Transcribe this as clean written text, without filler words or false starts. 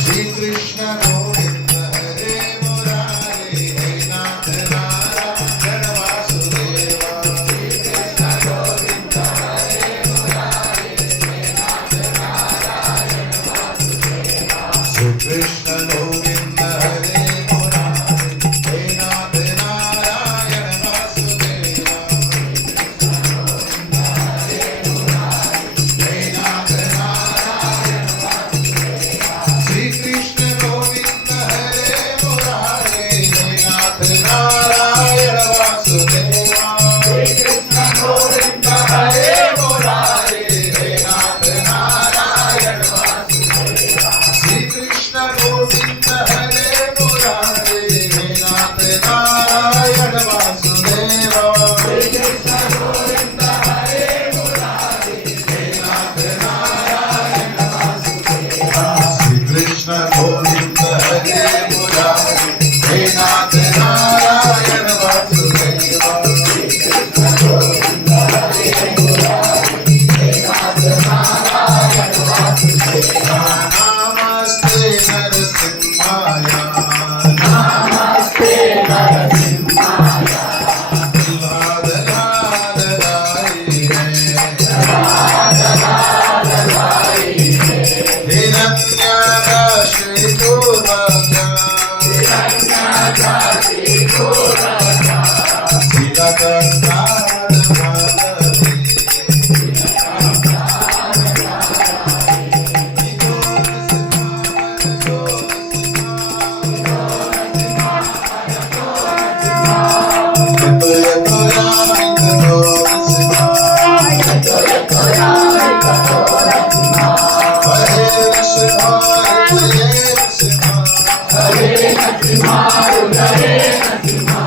श्री कृष्ण गोविंद हरे मुरारे हे नाथ नारायण वासुदेवा श्री कृष्ण गोविंद हरे मुरारे हे नाथ नारायण वासुदेवा श्री कृष्ण गोविंद हरे मुरारे हे नाथ नारायण वासुदेवा श्री कृष्ण गोविंद हरे मुरारे हे नाथ नारायण वासुदेवा श्री कृष्ण गोविंद हरे मुरारे हे नाथ नारायण वासुदेवा श्री कृष्ण गोविंद हरे मुरारे हे नाथ नारायण वासुदेवा श्री कृष्ण गोविंद हरे मुरारे हे नाथ नारायण वासुदेवा श्री कृष्ण गोविंद हरे मुरारे हे नाथ नारायण वासुदेवा श्री कृष्ण गोविंद हरे मुरारे हे नाथ नारायण वासुदेवा नमस्ते नरसिंहाय नमस्ते नरसिंहाय लाद लाद लाई हिरण्याकाशितोरगा हरे नरसिंहा